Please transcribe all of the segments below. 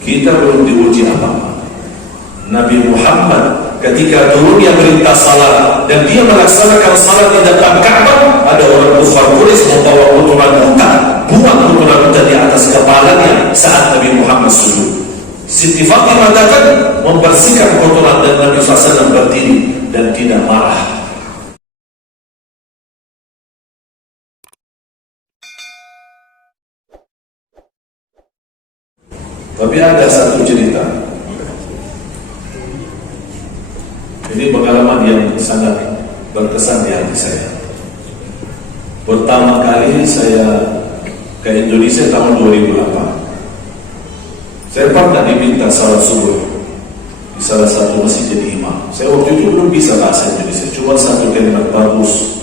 Kita belum diuji apa-apa. Nabi Muhammad ketika turunnya perintah salat dan dia melaksanakan salat di depan Ka'bah, ada orang kufar Quraisy membawa kotoran unta, buang kotoran unta di atas kepalanya saat Nabi Muhammad sujud. Siti Fatimah datang membersihkan kotoran dan Nabi SAW berdiri dan tidak marah. Tapi ada satu cerita. Ini pengalaman yang sangat berkesan di hati saya. Pertama kali saya ke Indonesia tahun 2008. Saya pernah diminta salat subuh di salah satu masjid jadi imam. Saya waktu itu belum bisa bahasa Indonesia, cuma satu kalimat bagus.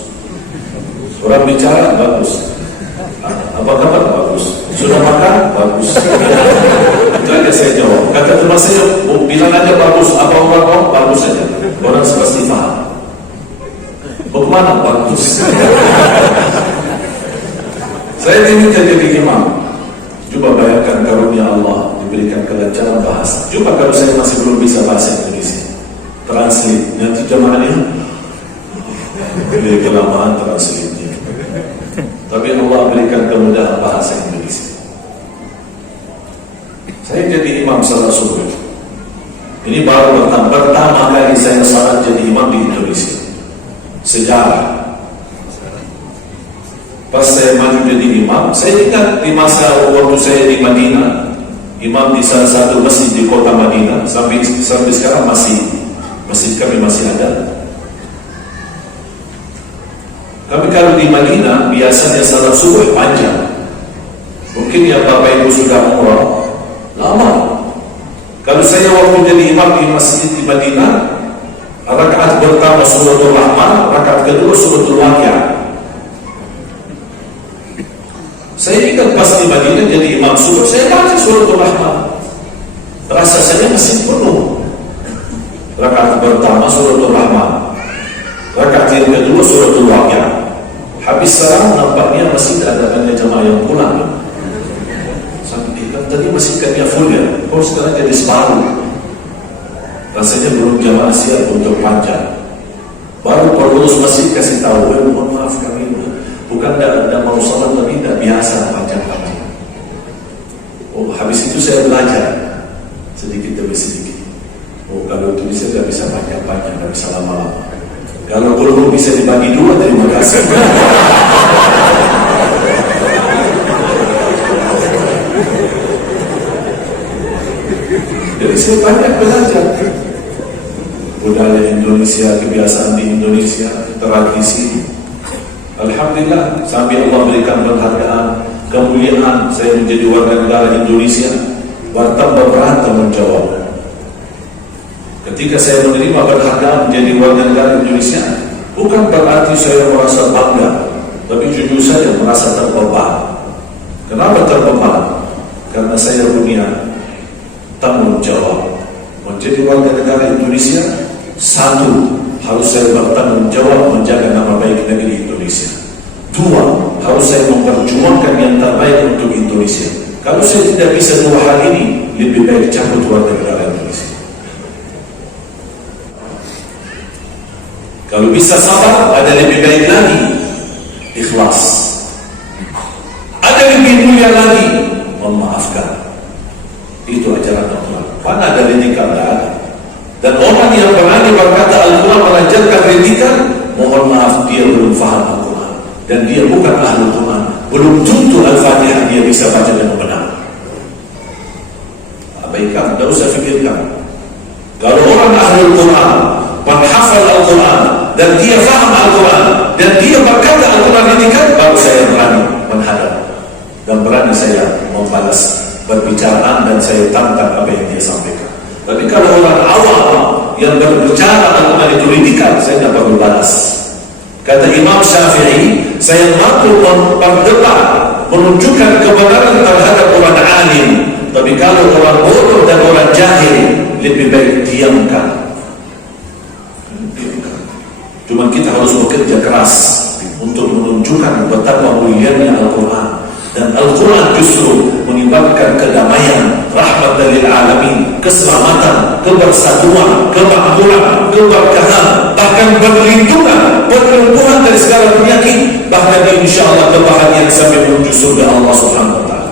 Orang bicara bagus. Apa kabar bagus? Sudah makan bagus. Itu aja saya jawab. Kata teman saya, bilang aja bagus. Apa orang bagus saja. Orang pasti paham. Bagaimana bagus? Saya diminta jadi imam. Coba bayangkan karunia Allah diberikan kelancaran bahasa. Coba kalau saya masih belum bisa bahasa Indonesia, translate nanti jemaahnya lebih kelamaan translate-nya. Tapi Allah berikan kemudahan bahasa Indonesia. Saya jadi imam salat subuh. Ini baru pertama kali saya salat jadi imam di Indonesia. Sejarah. Pas saya maju jadi imam, saya ingat di masa waktu saya di Madinah, imam di salah satu masjid di kota Madinah, sampai sekarang masjid kami masih ada. Tapi kalau di Madinah biasanya salat subuh panjang. Mungkin yang Bapak Ibu sudah umrah lama. Kalau saya waktu jadi imam di masjid di Madinah, rakaat pertama suratul Rahman, rakaat kedua suratul Waqiah. Saya ingat pas di Madinah jadi imam subuh, saya baca suratul Rahman. Rasa saya masih penuh. Rakaat pertama suratul Rahman, rakaat yang kedua suratul Waqiah. Habis salam nampaknya masih ada banyak jemaah yang pulang. Sampai tadi masih katanya full ya, kok sekarang jadi separuh. Rasanya belum jemaah siap untuk panjang. Baru pengurus masjid kasih tahu, mohon maaf kami bukan tidak mau salat tapi tidak biasa panjang-panjang. Oh, habis itu saya belajar sedikit demi sedikit. Oh, kalau itu bisa tidak bisa panjang-panjang, tidak bisa lama-lama. Kalau belum bisa dibagi dua, terima kasih. Jadi saya banyak belajar budaya Indonesia, kebiasaan di Indonesia, tradisi. Alhamdulillah, sampai Allah berikan penghargaan, kemuliaan, saya menjadi warga negara Indonesia, bertambah berat tanggung jawab. Ketika saya menerima penghargaan menjadi warga negara Indonesia, bukan berarti saya merasa bangga, tapi jujur saja merasa terbeban. Kenapa terbeban? Karena saya punya tanggung jawab menjadi warga negara Indonesia. Satu, harus saya bertanggung jawab menjaga nama baik negeri Indonesia. Dua, harus saya memperjuangkan yang terbaik untuk Indonesia. Kalau saya tidak bisa dua hal ini, lebih baik cabut warga negara Indonesia. Kalau bisa sabar, ada lebih baik lagi ikhlas. Ada lebih mulia lagi memaafkan. Itu ajaran Allah. Mana ada kritikan? Tidak ada. Dan orang yang berani berkata Al-Quran mengajarkan kritikan, mohon maaf dia belum faham Al-Quran dan dia bukan ahli Al-Quran. Belum tentu Al-Fatihah dia bisa baca dengan benar. Abaikan, tidak usah fikirkan. Kalau orang ahli Al-Quran, menghafal Al-Quran dan dia faham Al-Quran dan dia berkata Al-Quran kritikan, baru saya berani menghadap dan berani saya membalas perbicaraan dan saya tantang apa yang dia sampaikan. Tapi kalau orang awam yang berbicara Al-Quran itu kritikan, saya tidak perlu balas. Kata Imam Syafi'i, saya mampu berdebat menunjukkan kebenaran terhadap orang alim. Tapi kalau orang bodoh dan orang jahil, lebih baik diamkan. Cuma kita harus bekerja keras untuk menunjukkan betapa mulianya Al-Quran. Dan Al-Quran justru menyebabkan kedamaian, rahmat dari lil alamin, keselamatan, kebersatuan, kemakmuran, keberkahan, bahkan perlindungan, penyembuhan dari segala penyakit, bahkan insyaallah kebahagiaan sampai menuju surga Allah Subhanahu wa taala.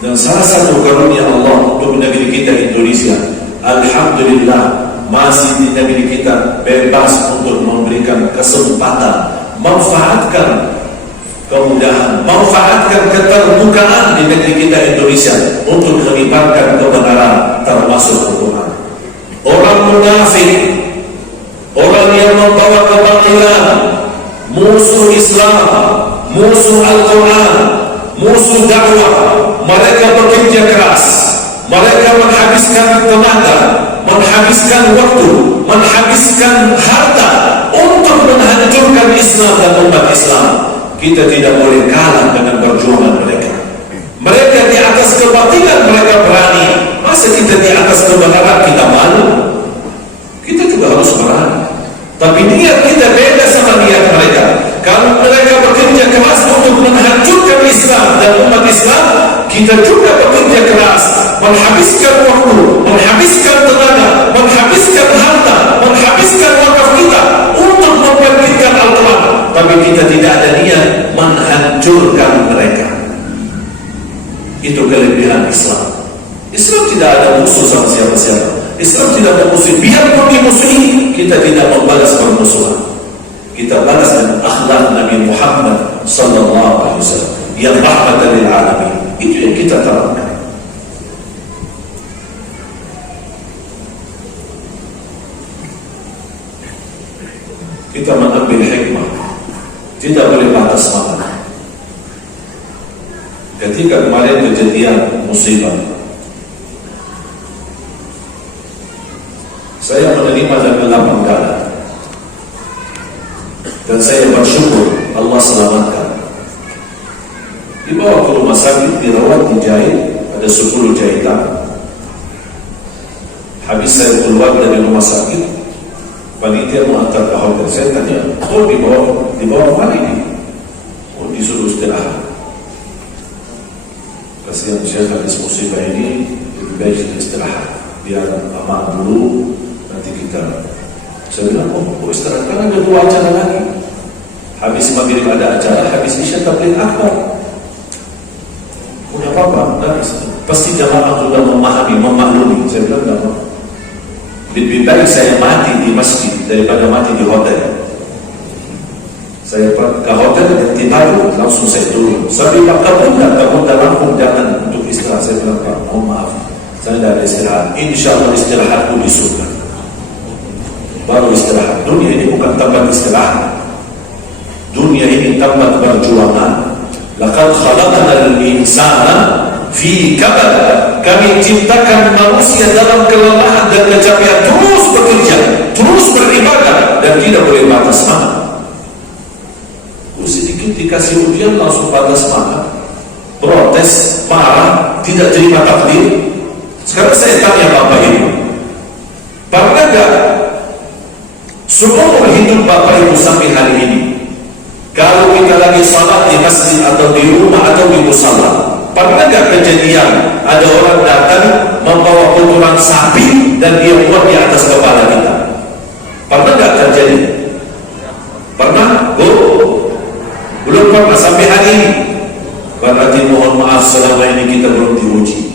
Dan salah satu karunia Allah untuk negeri kita Indonesia, alhamdulillah, masih di negeri kita bebas untuk memberikan kesempatan, manfaatkan kemudahan, manfaatkan keterbukaan di negeri kita Indonesia untuk menyebarkan kebenaran termasuk Al-Quran. Orang munafik, orang yang membawa kebatilan, musuh Islam, musuh Al-Quran, musuh dakwah, mereka bekerja keras, mereka menghabiskan tenaga, menghabiskan waktu, menghabiskan harta untuk menghancurkan Islam dan umat Islam. Kita tidak boleh kalah dengan perjuangan mereka. Mereka di atas kebatilan mereka berani. Masa kita di atas kebenaran kita malu? Kita juga harus berani. Tapi niat kita beda sama niat mereka. Kalau mereka bekerja keras untuk menghancurkan Islam dan umat Islam, kita juga bekerja keras, menghabiskan waktu, menghabiskan tenaga, menghabiskan harta, menghabiskan wakaf kita untuk membangkitkan Al-Quran. Tapi kita tidak ada niat menghancurkan mereka. Itu kelebihan Islam. Islam tidak ada musuh sama siapa-siapa. Islam tidak memusuhi. Biarpun dimusuhi, kita tidak membalas permusuhan. Kita balas dengan akhlak Nabi Muhammad sallallahu alaihi wasallam yang rahmatan lil alamin. Itu yang kita terangkan. Kita mengambil hikmah, tidak boleh batas semangat. Ketika kemarin kejadian musibah, saya menerima dengan lapang dada dan saya bersyukur Allah selamatkan. Dibawa ke rumah sakit, dirawat, dijahit, ada 10 jahitan. Habis saya keluar dari rumah sakit, panitia mengantar ke hotel. Saya tanya, oh dibawa mana ini? Oh, disuruh istirahat. Kasihan saya habis musibah ini, lebih baik istirahat, biar aman dulu, nanti kita. Saya bilang, oh istirahat, karena ada 2 acara lagi. Habis maghrib ada acara, habis isya tabligh akbar. Udah apa-apa, pasti jamaah sudah memahami, memaklumi. Saya bilang, enggak apa. Lebih baik saya mati di masjid daripada mati di hotel. Saya ke hotel dan tiba langsung saya turun. Sampai Pak Kabunda langsung jangan untuk istirahat. Saya bilang, Pak, mohon maaf, saya tidak ada istirahat. Insyaallah istirahatku di surga. Baru istirahat. Dunia ini bukan tempat istirahat. Dunia ini tempat perjuangan. Laqad khalaqnal insana fi kabad. Kami ciptakan manusia dalam kelemahan dan kecapean, terus bekerja, terus beribadah, dan tidak boleh patah semangat. Sedikit dikasih ujian langsung patah semangat, protes, marah, tidak terima takdir. Sekarang saya tanya Bapak Ibu, pernah gak seumur hidup Bapak Ibu sampai hari ini, kalau kita lagi salat di masjid atau di rumah atau di musala, pernah gak kejadian ada orang datang membawa kotoran sapi dan dia buat di atas kepala kita? Pernah gak terjadi? Pernah? Belum pernah sampai hari ini. Berarti mohon maaf, selama ini kita belum diuji.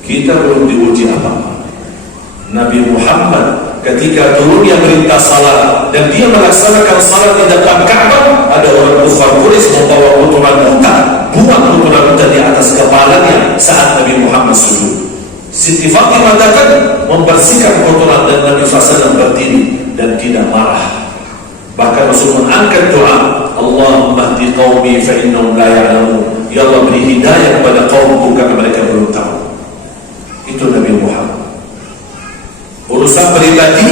Kita belum diuji apa-apa. Nabi Muhammad ketika turunnya perintah salat dan dia melaksanakan salat di depan Ka'bah, ada orang kufar Quraisy membawa kotoran unta, buang kotoran unta di atas kepalanya saat Nabi Muhammad sujud. Siti Fatimah datang membersihkan kotoran dan Nabi SAW berdiri dan tidak marah. Bahkan Rasul mengangkat doa, Allahumma hdi qaumi fa innahum la ya'lamun. Ya Allah, beri hidayah kepada kaumku karena mereka belum tahu. Itu Nabi Muhammad. Urusan pribadi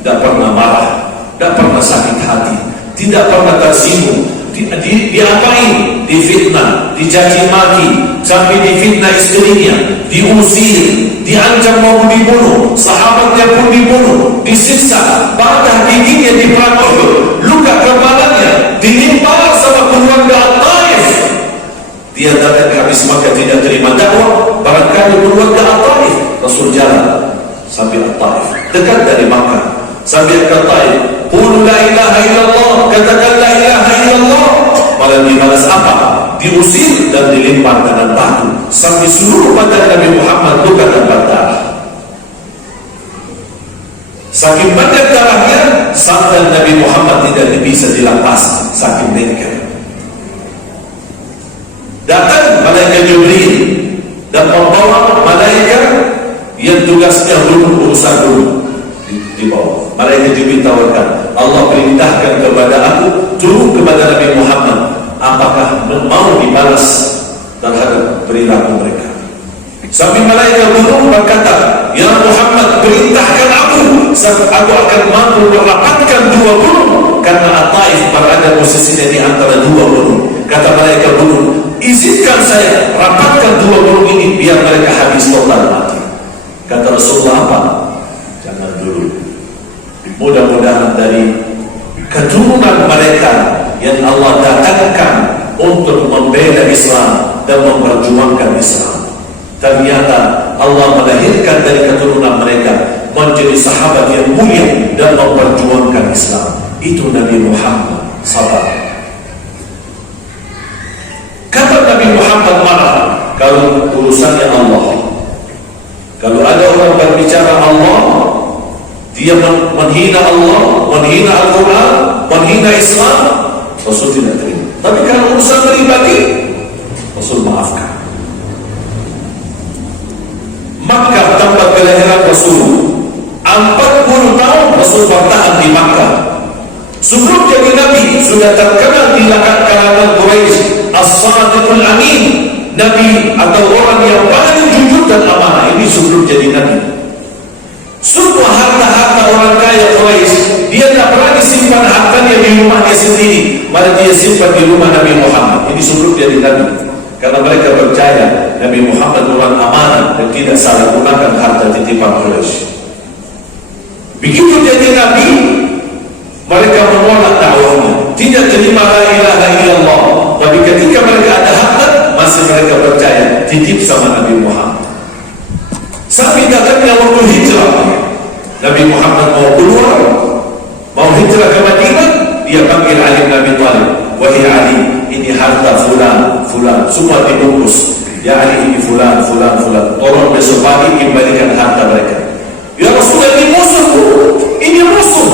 tidak pernah marah, tidak pernah sakit hati, tidak pernah tersinggung. Diapain? Difitnah, dicaci maki, sampai difitnah istrinya, diusir, diancam mau dibunuh, sahabatnya pun dibunuh, disiksa, patah giginya di perang Uhud, luka kepalanya, dinimpal sama keluarga Taif tidak terima dakwah, barangkali keluarga At-Taif. Rasul jalan sampai At-Taif, dekat dari Makkah, sampai ke Taif. Qul la ilaha illallah, katakan la ilaha illallah. Malah dibalas apa? Diusir dan dilempar dengan batu sampai seluruh badan Nabi Muhammad luka dan berdarah. Saking banyak darahnya, sandal Nabi Muhammad tidak bisa dilepas, saking lengket. Datang malaikat Jibril dan membawa malaikat yang tugasnya dulu urusan dulu di bawah. Malaikat Jibril tawarkan, Allah perintahkan kepada aku turun kepada Nabi Muhammad, apakah mau dibalas terhadap perilaku mereka? Sambil malaikat turun berkata, ya Muhammad, perintahkan aku akan mampu merapatkan dua gunung, karena At-Taif berada posisinya di antara dua gunung. Kata malaikat gunung, izinkan saya rapatkan dua gunung ini biar mereka habis total mati. Kata Rasulullah apa? Jangan dulu. Mudah-mudahan dari keturunan mereka yang Allah datangkan untuk membela Islam dan memperjuangkan Islam, ternyata Allah melahirkan dari keturunan mereka menjadi sahabat yang mulia dan memperjuangkan Islam. Itu Nabi Muhammad sabar. Kapan Nabi Muhammad marah? Kalau urusannya Allah. Kalau ada orang berbicara Allah, dia menghina Allah, menghina Al-Quran, menghina Islam, Rasul tidak terima. Tapi kalau urusan pribadi, Rasul maafkan. Makkah tempat kelahiran Rasul, 40 tahun Rasul bertahan di Makkah. Sebelum jadi Nabi sudah terkenal di kalangan Quraisy As-Sadiqul Amin, Nabi atau orang yang paling jujur dan amanah. Ini sebelum jadi Nabi. Semua harta-harta orang kaya Quraisy, dia tak pernah disimpan hartanya di rumahnya sendiri, malah dia simpan di rumah Nabi Muhammad. Ini sebelum jadi Nabi. Karena mereka percaya Nabi Muhammad orang amanah dan tidak salah gunakan harta titipan Quraisy. Begitu jadi Nabi, mereka menolak dakwahnya, tidak terima la ilaha illallah. Tapi ketika mereka ada harta, masih mereka percaya titip sama Nabi Muhammad. Sampai datangnya waktu hijrah, Nabi Muhammad mau keluar, mau hijrah ke Madinah, dia panggil Ali bin Abi Thalib. Wahai Ali, ini harta fulan, fulan, semua dibungkus. Ya Ali, ini fulan, fulan, fulan. Tolong besok pagi kembalikan harta mereka. Ya Rasulullah, ini musuhmu, ini musuh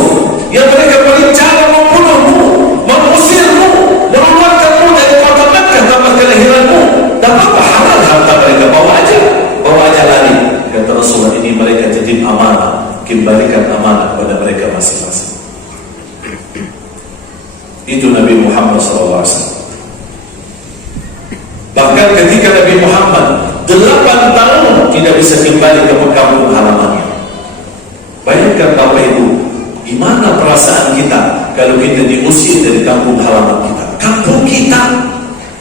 yang mereka berencana membunuhmu, mengusirmu, mengeluarkanmu dari kota Makkah tempat kelahiranmu. Dan apa halal harta mereka? Bawa aja lari. Kata Rasulullah, ini mereka titip amanah, kembalikan amanah kepada mereka masing-masing. Itu Nabi Muhammad SAW. Bahkan ketika Nabi Muhammad 8 tahun tidak bisa kembali ke kampung halamannya. Bayangkan Bapak Ibu, gimana perasaan kita kalau kita diusir dari kampung halaman kita, kampung kita,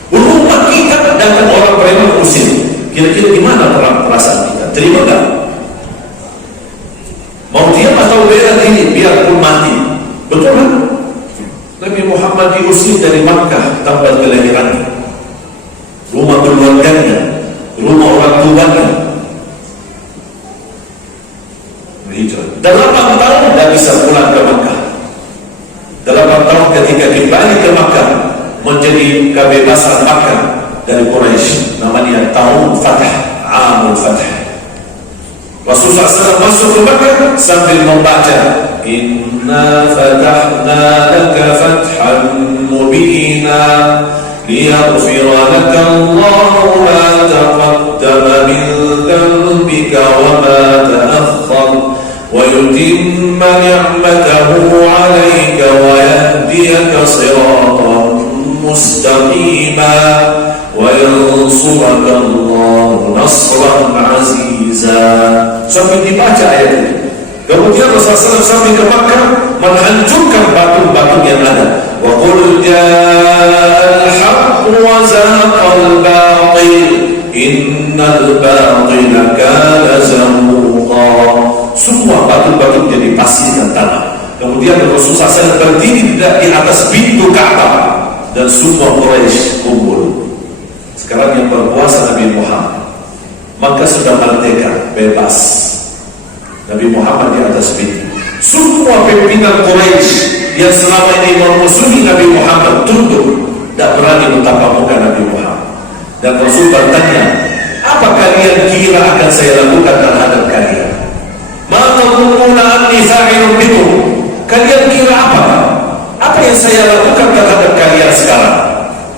rumah kita, datang orang preman usir. Kira-kira gimana perasaan kita? Terima tak? Mau diam atau bela diri biarpun mati? Betul kan? Nabi Muhammad diusir dari Makkah tempat kelahirannya, rumah keluarganya, rumah orang tuanya. Berhijrah 8 tahun tidak bisa pulang ke Makkah. 8 tahun ketika kembali ke Makkah, menjadi kebebasan Makkah dari Quraisy, namanya tahun Fatah, Amul Fatah. Rasulullah SAW masuk ke Makkah sambil membaca, Inna fatahna laka fathan mubina liyaghfira laka Allahu ma taqaddama min dhanbika wa ma ta'akhkhar wa yutimma ni'matahu 'alayka wa yahdiyaka siratan mustaqima wa yansuraka Allahu nasran 'aziza. Sampai dibaca ayat ini. Kemudian Rasulullah SAW sampai ke Makkah menghancurkan batu-batu yang ada. Wa qul ja'al haqq wa zahaqal batil innal batila kana zahuqa. Semua batu-batu jadi pasir dan tanah. Kemudian Rasulullah SAW berdiri di atas pintu Ka'bah dan semua Quraisy kumpul. Sekarang yang berkuasa Nabi Muhammad. Maka sudah merdeka, bebas. Nabi Muhammad di atas pintu. Semua pimpinan Quraisy yang selama ini memusuhi Nabi Muhammad tunduk, tidak berani bertambah muka Nabi Muhammad. Dan Rasul bertanya, apa kalian kira akan saya lakukan terhadap kalian? Ma taqulluna anni fa'ilun bikum? Kalian kira apa? Apa yang saya lakukan terhadap kalian sekarang?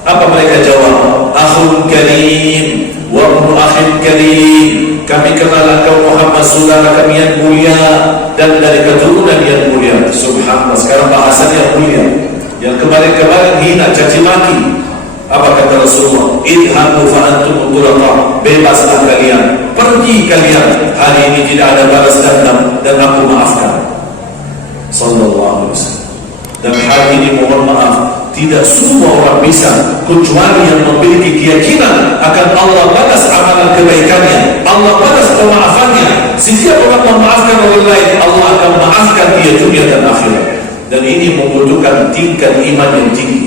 Apa mereka jawab? Akhun karim wa ibnu akhin karim. Kami kenal engkau Muhammad, saudara kami yang mulia dan dari keturunan yang mulia. Subhanallah, sekarang bahasanya mulia. Yang kemarin-kemarin hina, caci maki. Apa kata Rasulullah? Idhabu fa'antum tulaqa. Bebaslah kalian, pergi kalian. Hari ini tidak ada balas dendam dan aku maafkan. Sallallahu alaihi wasallam. Dan hari ini mohon maaf, tidak semua orang bisa, kecuali yang memiliki keyakinan akan Allah balas amalan kebaikannya, Allah balas pemaafannya. Setiap orang memaafkan orang lain, Allah akan maafkan dia dunia dan akhirat. Dan ini membutuhkan tingkat iman yang tinggi.